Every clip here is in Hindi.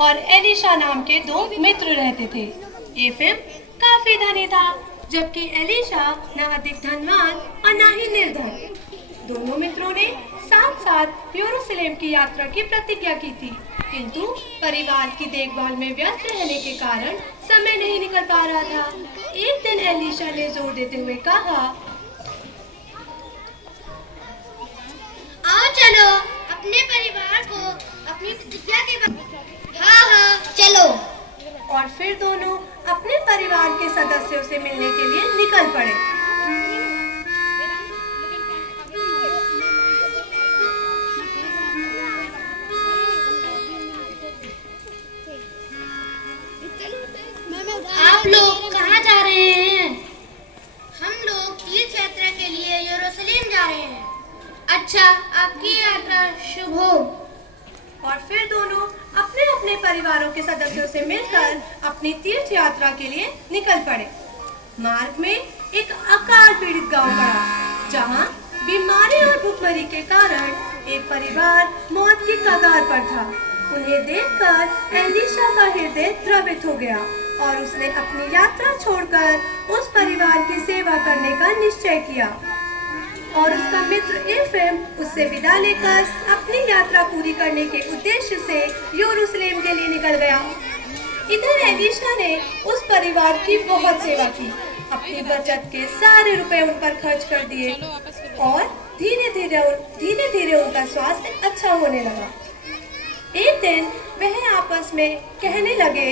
और एलिशा नाम के दो मित्र रहते थे। एफएम काफी धनी था, जबकि एलिशा न अधिक धनवान और न ही निर्धन। दोनों मित्रों ने साथ साथ यरूशलेम की यात्रा की प्रतिज्ञा की थी, किंतु परिवार की देखभाल में व्यस्त रहने के कारण समय नहीं निकल पा रहा था। एक दिन एलिशा ने जोर देते हुए कहा, आओ चलो अपने परिवार को अपनी प्रतिज्ञा के बाद। हाँ चलो। और फिर दोनों अपने परिवार के सदस्यों से मिलने के लिए निकल पड़े। आप लोग कहाँ जा रहे हैं? हम लोग तीर्थ यात्रा के लिए यरूशलेम जा रहे हैं। अच्छा, आपकी यात्रा शुभ हो। और फिर दोनों अपने अपने परिवारों के सदस्यों से मिलकर अपनी तीर्थ यात्रा के लिए निकल पड़े। मार्ग में एक अकाल पीड़ित गांव पड़ा, जहां बीमारी और भूखमरी के कारण एक परिवार मौत की कगार पर था। उन्हें देखकर एलिशा का हृदय द्रवित हो गया और उसने अपनी यात्रा छोड़कर उस परिवार की सेवा करने का निश्चय किया। और उसका मित्र एफएम उससे विदा लेकर अपनी यात्रा पूरी करने के उद्देश्य से यरूशलेम के लिए निकल गया। इधर एलिशा ने उस परिवार की बहुत सेवा की, अपनी बचत के सारे रुपए उन पर खर्च कर दिए और धीरे धीरे उनका स्वास्थ्य अच्छा होने लगा। एक दिन वह आपस में कहने लगे,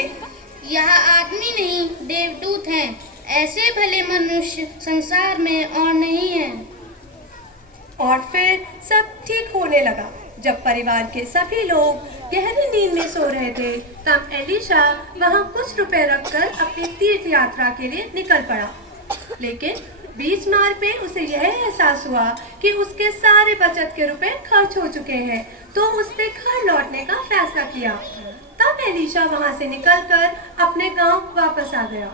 यह आदमी नहीं देवदूत हैं। ऐसे भले मनुष्य संसार में और नहीं हैं। और फिर सब ठीक होने लगा। जब परिवार के सभी लोग गहरी नींद में सो रहे थे, तब एलिशा वहां कुछ रुपए रखकर अपनी तीर्थ यात्रा के लिए निकल पड़ा। लेकिन बीच मार्ग पे उसे यह एहसास हुआ कि उसके सारे बचत के रुपए खर्च हो चुके हैं, तो उसने घर लौटने का फैसला किया। तब एलिशा वहां से निकलकर अपने गांव वापस आ गया।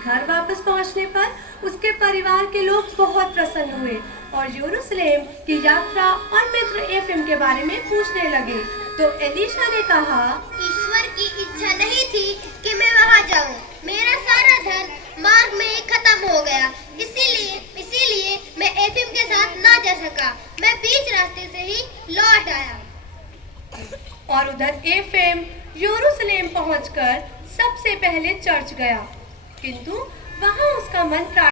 घर वापस पहुंचने पर उसके परिवार के लोग बहुत प्रसन्न हुए और यरूशलेम की यात्रा और मित्र एफएम के बारे में पूछने लगे। तो एलिशा ने कहा, ईश्वर की इच्छा नहीं थी कि मैं वहां जाऊं। मेरा सारा धन मार्ग में ही खत्म हो गया, इसीलिए मैं एफएम के साथ ना जा सका। मैं बीच रास्ते से ही लौट आया। और उधर एफएम यरूशलेम पहुंचकर सबसे पहले चर्च गया, किंतु वहां उसका मन